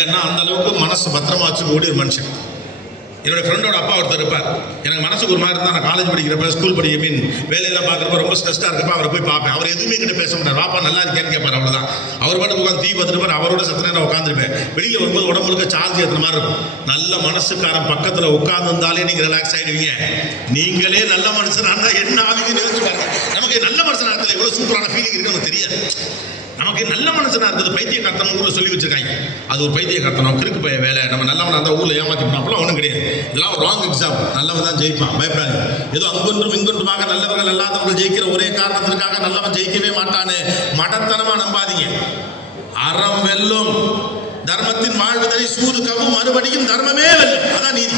ஏன்னா அந்த அளவுக்கு மனசு பத்திரமா வச்சு ஒரு மனுஷன். என்னோட ஃப்ரெண்டோட அப்பா ஒருத்தர் இருப்பார். எனக்கு மனசுக்கு ஒரு மாதிரி இருந்தால் நான் காலேஜ் படிக்கிறப்ப ஸ்கூல் படிக்க மீன் வேலையெல்லாம் பார்க்குறப்ப ரொம்ப ஸ்ட்ரெஸ்டாக இருக்கப்ப அவரை போய் பார்ப்பேன். அவர் எதுவுமே கிட்ட பேச மாட்டார். வாப்பா நல்லா இருக்கேன்னு கேட்பார் அவ்வளோதான் அவர் மட்டும் உட்காந்து தீ பார்த்துட்டு அவரோட சத்து நேரம் உட்காந்துருப்பேன் வெளியில் வரும்போது உடம்புக்கு சார்ஜ் ஏற்றுற மாதிரி இருக்கும். நல்ல மனசுக்காரன் பக்கத்தில் உட்காந்துருந்தாலே நீங்கள் ரிலாக்ஸ் ஆகிடுவீங்க நீங்களே நல்ல மனுஷன் என்ன ஆகுதுன்னு யோசிச்சு பாருங்க. நமக்கு நல்ல மனுஷன் இருக்கிறது எவ்வளோ சூப்பரான ஃபீலிங் இருக்குன்னு நமக்கு தெரியாது. நமக்கு நல்ல மனசனா இருந்தது பைத்திய கர்த்தன் ஊர்ல சொல்லி வச்சிருக்காங்க. அது ஒரு பைத்திய கர்த்தனம் கிறுக்கு பைய வேலை. நம்ம நல்லவனா இருந்தா ஊர்ல ஏமாத்தி அப்பலாம் ஒன்றும் கிடையாது. இதெல்லாம் ராங் எக்ஸாம்பிள் நல்லவன் தான் ஜெயிப்பான் பயப்படாது. ஏதோ அங்கொன்றும் இங்கொன்றுமாக நல்லவர்கள் அல்லாதவர்கள் ஜெயிக்கிற ஒரே காரணத்திற்காக நல்லவன் ஜெயிக்கவே மாட்டான்னு மடத்தனமா நம்பாதீங்க. அறம் வெல்லும். தர்மத்தின் வாழ்வதை சூது கவும் மறுபடியும் தர்மமே வெல்லும். அதான் நீதி.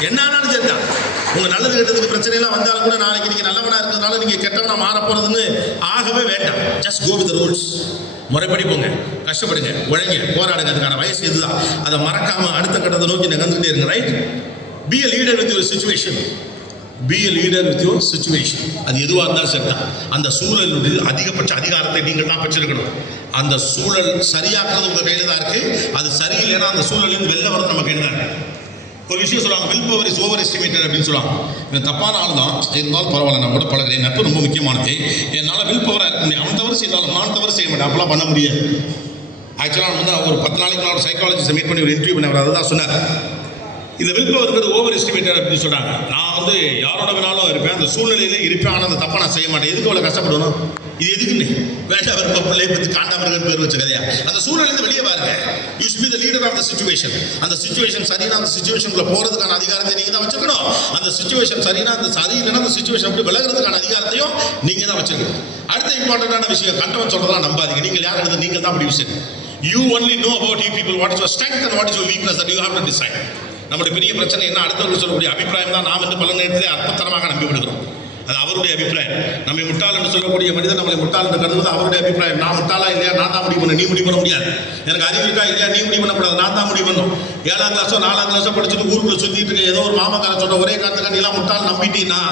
என்ன ஆனாலும் சரிதான். உங்க நல்லது கெட்டதுக்கு பிரச்சனை எல்லாம் வந்தாலும் கூட நாளைக்கு நீங்க நல்லவனா இருக்கிறதுனால நீங்க கெட்டவனா மாற போறதுன்னு ஆகவே வேண்டாம். ஜஸ்ட் கோ வித் ரூல்ஸ் முறைப்படி போங்க. கஷ்டப்படுங்க. உழைங்க. போராடுங்க. அதுக்கான வயசு இதுதான். அதை மறக்காம அடுத்த கட்டத்தை நோக்கி நகர்ந்துட்டே இருங்க. Right be a leader with your situation be a leader with your situation அது எதுவாக இருந்தாலும் சரி தான் அந்த சூழலுடைய அதிகபட்ச அதிகாரத்தை நீங்கள் தான் பெற்றிருக்கணும். அந்த சூழல் சரியாக்குறது உங்கள் கையில் தான் இருக்குது அது சரியில்லைன்னா அந்த சூழலில் வெளில வரது நம்ம கையில தான் ஒரு விஷயம் சொல்லுவாங்க will power is over estimated அப்படின்னு சொல்லுவாங்க. இவன் தப்பான ஆள் தான். இருந்தாலும் பரவாயில்ல நான் கூட பழகிறேன். நட்பு ரொம்ப முக்கியமானது. என்னால் வில் பவர் அவன் தவறு செய்தாலும் நான் தவறு செய்ய மாட்டேன். அப்பெல்லாம் பண்ண முடியாது. ஆக்சுவலாக வந்து ஒரு பத்து நாளைக்கு நான் ஒரு சைக்காலஜிஸ்ட் மீட் பண்ணி ஒரு இன்டர்வியூ பண்ணி அவர் அதை தான் சொன்னார். இந்த வில் இருக்கிறது ஓவர் எஸ்டிமேட்டட் அப்படின்னு சொல்கிறாங்க நான் வந்து யாரோட வேணாலும் இருப்பேன் அந்த சூழ்நிலையிலே இருப்பேன் ஆனால் அந்த தப்பை நான் செய்ய மாட்டேன். எதுக்கு அவ்வளோ கஷ்டப்படணும்? இது எதுக்குன்னு? வேண்டாம் விருப்ப பிள்ளை பற்றி காண்டாமிருகன் பேர் வச்ச கதையா? அந்த சூழ்நிலையிலிருந்து வெளியே பாருங்க you be the leader of the situation அந்த சுச்சுவேஷன் சரியான அந்த சுச்சுவேஷனுக்குள்ள போகிறதுக்கான அதிகாரத்தை நீங்கள் தான் வச்சுக்கணும். அந்த சுச்சுவேஷன் சரினா அந்த சரி இல்லைன்னா அந்த சுச்சுவேஷன் அப்படி விலகிறதுக்கான அதிகாரத்தையும் நீங்கள் தான் வச்சுக்கணும். அடுத்த இம்பார்ட்டண்டான விஷயம் கண்டவன் சொல்றதெல்லாம் நம்பாதீங்க. நீங்கள் யார் எடுத்து நீங்கள் தான் அப்படி விஷயம் you only know about you people what is your strength and what is your weakness that you have to decide நம்முடைய பெரிய பிரச்சனை என்ன? அடுத்தவர்கள் சொல்லக்கூடிய அபிப்பிராயம் தான் நாம் என்று பல நேரத்தில் அற்பத்தனமாக நம்பிவிடுகிறோம் அது அவருடைய அபிப்பிராயம். நம்மை முட்டாள் என்று சொல்லக்கூடிய மனிதன் நம்மளை முட்டாள் என்று கருதுவது அவருடைய அபிப்பிராயம். நான் முட்டாளா இல்லையா? நான் தான் முடிவு பண்ண நீ முடிவு பண்ண முடியாது. எனக்கு அறிவு இருக்கா இல்லையா? நீ முடிவு பண்ணக்கூடாது. நான் தான் முடிவு பண்ணும் ஏழாம் கிளாஸோ நாலாம் கிளாஸோ படிச்சுட்டு ஊருக்குள்ள சுற்றிட்டு இருக்க ஏதோ ஒரு மாமக்காரன் சொல்ற ஒரே காலத்தில் நீ எல்லாம் முட்டாள் நம்பிட்டீங்கன்னா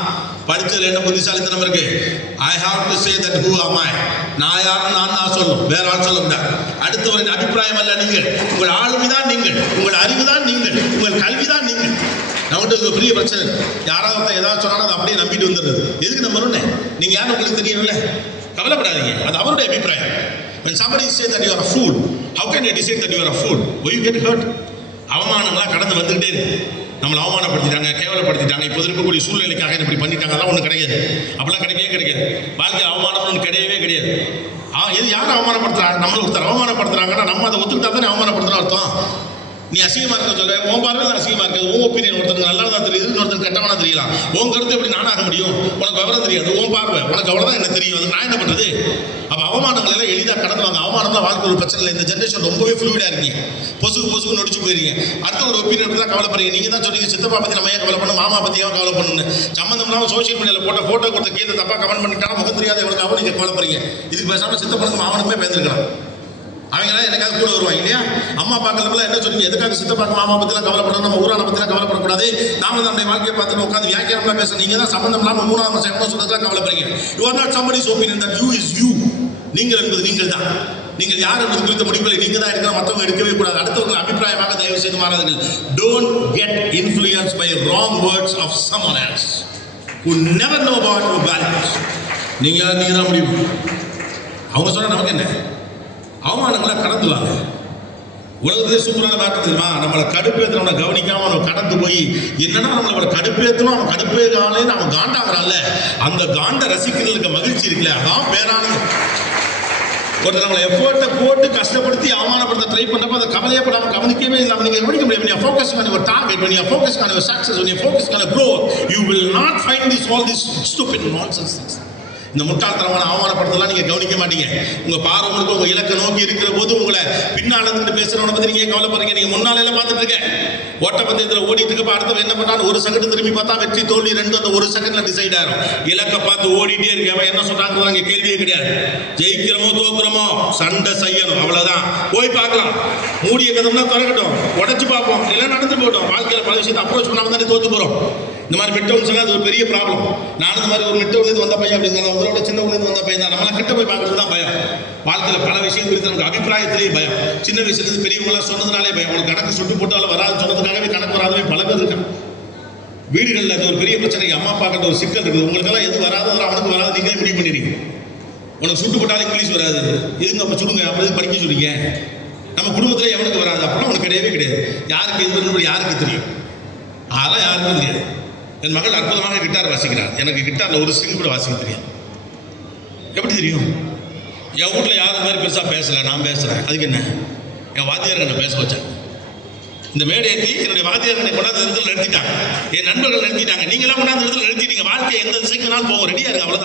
படித்ததில் என்ன புத்திசாலித்தனம் இருக்கு? I have to say that who am நான் யார்? நான் தான் சொல்லும் வேற ஆள் சொல்ல முடியாது. அடுத்தவரின் அபிப்பிராயம் அல்ல நீங்கள். உங்கள் ஆளுமை தான் நீங்கள். உங்கள் அறிவு தான் நீங்கள். உங்கள் கல்வி தான் நீங்கள். நம்மகிட்ட ஒரு பெரிய பிரச்சனை யாராவது ஏதாவது சொன்னாலும் அதை அப்படியே நம்பிட்டு வந்துடுறது. எதுக்கு நம்பணும்னு நீங்கள் யாரும் உங்களுக்கு தெரியணும்ல கவலைப்படாதீங்க. அது அவருடைய அபிப்பிராயம். When somebody say that you are a fool how can you decide that you are a fool? Will you get hurt? அவமானங்களாக கடந்து வந்துகிட்டே இருக்கு. நம்மளை அவமானப்படுத்திட்டாங்க கேவலப்படுத்திட்டாங்க இப்போ இருக்கக்கூடிய சூழ்நிலைக்காக இப்படி பண்ணிட்டாங்க அதெல்லாம் ஒன்றும் கிடையாது. அப்படிலாம் கிடைக்கவே கிடைக்காது வாழ்க்கை அவமானம்னு ஒன்று கிடையவே கிடையாது. ஆ எது யாரை அவமானப்படுத்துறாங்க நம்மளை ஒருத்தர் அவமானப்படுத்துறாங்கன்னா நம்ம அதை ஒத்துக்கிட்டா தானே அவமானப்படுத்துறோம் அர்த்தம். நீ அசிங்கமா இருக்க சொல்ல உன் பார்வையில் அசிங்கமா இருக்குது உன் ஒப்பீனியன் ஒருத்தருக்கு நல்லா தான் தெரியுது இன்னொருத்தர் கெட்டவனா தெரியலாம். உன் கருத்து எப்படி நானாக முடியும்? உனக்கு விவரம் தெரியாது. உன் பார்வை உனக்கு அவ்வளவுதான் என்ன தெரியும். அது நான் என்ன பண்றது? அப்ப அவமானங்கள் எல்லாம் எளிதாக கடந்து வாங்க அவமானம்லாம் வாழ்க்கை ஒரு பிரச்சனை இல்லை. இந்த ஜென்ரேஷன் ரொம்பவே ஃப்ளூயிடா இருக்கீங்க. பொசுக்கு பொசுக்கு நொடிச்சு போயிருங்க அடுத்த ஒரு ஒப்பீனியன் தான் கவலைப்படுறீங்க. நீங்க தான் சொன்னீங்க சித்தப்பா பத்தி நம்ம ஏன் கவலை பண்ணணும்? மாமா பத்தி ஏன் கவலை பண்ணணும் சம்மந்தம் இல்லாம சோஷியல் மீடியாவில் போட்ட போட்டோ கொடுத்த கேட்டு தப்பா கமெண்ட் பண்ணிட்டாலும் முகம் தெரியாத. எவ்வளவு நீங்க கவலைப்படுறீங்க. இதுக்கு பேசாம சித்தப்பனுக்கு மாமனுக்குமே பேந்திருக்கலாம் அவங்களாம் எனக்காக கூட வருவாங்க இல்லையா? அம்மா அப்பாக்கள் என்ன சொல்லுங்க எதுக்காக சித்தப்பாக்கு மாமா பத்திலாம் கவலைப்படணும்? நம்ம ஊரான பத்திலாம் கவலைப்படக்கூடாது. நாம தான் நம்முடைய வாழ்க்கையை பார்த்துட்டு உட்காந்து வியாக்கியானம்லாம் பேச நீங்க தான் சம்பந்தம் இல்லாமல் மூணாவது மாசம் என்ன சொல்றதுலாம் கவலைப்படுறீங்க. You are not somebody opinion that you is you நீங்கள் என்பது நீங்கள் தான். நீங்கள் யார் என்பது குறித்த முடிவுகளை நீங்க தான் எடுக்கணும். மற்றவங்க எடுக்கவே கூடாது. அடுத்தவர்கள் அபிப்பிராயமாக தயவு செய்து மாறாதீர்கள். Don't get influence by wrong words of some else. Who never know about your values நீங்க நீங்க தான் முடிவு அவங்க சொன்னா நமக்கு என்ன? அவமானங்களை கடந்து வாங்க உலகத்திலே சூப்பரான வார்த்தை தெரியுமா? நம்மளை கடுப்பேற்றவனை கவனிக்காம நம்ம கடந்து போய் என்னன்னா நம்மளை கடுப்பேற்றணும் அவன் கடுப்பேறானேன்னு அவன் காண்டாகிறான்ல. அந்த காண்ட ரசிக்கிறதுக்கு மகிழ்ச்சி இருக்குல்ல? அதான் பேரானது. ஒருத்தர் நம்மளை எஃபோர்ட்டை போட்டு கஷ்டப்படுத்தி அவமானப்படுத்த ட்ரை பண்ணுறப்ப அதை கவலையே படாம கவனிக்கவே இல்லை நீங்க கவனிக்க முடியும் when ஃபோக்கஸ் பண்ணி ஒரு டார்கெட் target ஃபோக்கஸ் பண்ணி ஒரு success your focus when growth you will not find this all this stupid nonsense things இந்த முட்டாள்தனமான அவமானப்படுத்தலாம் நீங்கள் கவனிக்க மாட்டீங்க. உங்கள் பார்வை உங்கள் இலக்கை நோக்கி இருக்கிற போது உங்களை பின்னால இருந்து பேசுறவனை பற்றி நீங்கள் கவலைப்படுறீங்க? நீங்கள் முன்னால பார்த்துட்டு இருக்க. ஓட்டப்பந்தயத்துல ஓடிட்டு இருக்கப்ப அடுத்தவன் என்ன பண்ணான்னு ஒரு செகண்ட் திரும்பி பார்த்தா வெற்றி தோல்வி ரெண்டு அந்த ஒரு செகண்டில் டிசைட் ஆகும் இலக்கை பார்த்து ஓடிட்டே இருக்கு அவன் என்ன சொல்கிறாங்க இங்கே கேள்வியே கிடையாது. ஜெயிக்கிறோமோ தோக்குறோமோ சண்டை செய்யணும். அவ்வளோதான் போய் பார்க்கலாம். மூடிய கதம்னா திறக்கட்டும். உடச்சு பார்ப்போம். இல்லை நடந்து போட்டோம் வாழ்க்கையில் பல விஷயத்தை அப்ரோச் பண்ணாமல் தானே தோற்று போகிறோம் இந்த மாதிரி மிட்டவுன்னு சொன்னால் அது ஒரு பெரிய ப்ராப்ளம் நானும் இந்த மாதிரி ஒரு மிட்டவுலேருந்து வந்த பையன் அப்படிங்கிறத உங்களோட சின்ன ஊர்லேருந்து வந்த பையன் தான். நம்மளாம் கிட்ட போய் பார்க்கறது தான் பயம். வாழ்க்கையில் பல விஷயம் குறித்து நமக்கு அபிப்பிராயத்திலேயே பயம். சின்ன வயசுலேருந்து பெரியவங்களாம் சொன்னதுனாலே பயம். உங்களுக்கு கணக்கு சுட்டு போட்டாலும் வராது சொன்னதுக்காகவே கணக்கு வராதவே பல பேர் இருக்காங்க. வீடுகளில் அது ஒரு பெரிய பிரச்சனை. அம்மா அப்பா கிட்ட ஒரு சிக்கல் இருக்குது. உங்களுக்கெல்லாம் எது வராதோ அவனுக்கு வராது. நீங்களே முடிவு பண்ணிடுறீங்க. உனக்கு சுட்டு போட்டாலே இங்கிலீஷ் வராது. எதுங்க அப்போ சுடுங்க? அப்போ எதுக்கு படிக்க சொல்றீங்க? நம்ம குடும்பத்தில் எவனுக்கு வராது? அப்படிலாம் உனக்கு கிடையவே கிடையாது. யாருக்கு எது யாருக்கு தெரியும்? அதெல்லாம் யாருக்கும் தெரியாது. என் மகள் அற்புதமாக கிட்டார் வாசிக்கிறார். எனக்கு கிட்டாரில் ஒரு ஸ்ட்ரிங் கூட வாசிக்க தெரியும் எப்படி தெரியும்? என் வீட்டில் யாரும் மாதிரி பெருசாக பேசலை நான் பேசுகிறேன் அதுக்கு என்ன? என் வாத்தியார் என்னை பேச வச்சாங்க. இந்த மேடையேற்றி என்னுடைய வாத்தியார் என்னை கொண்டாந்து இடத்துல நிறுத்திட்டாங்க. என் நண்பர்கள் நிறுத்திட்டாங்க. நீங்களாம் கொண்டாந்து இடத்துல நிறுத்திட்டீங்க வாழ்க்கை எந்த திசைக்குனாலும் போகும் ரெடியாக இருக்கு அவ்வளோ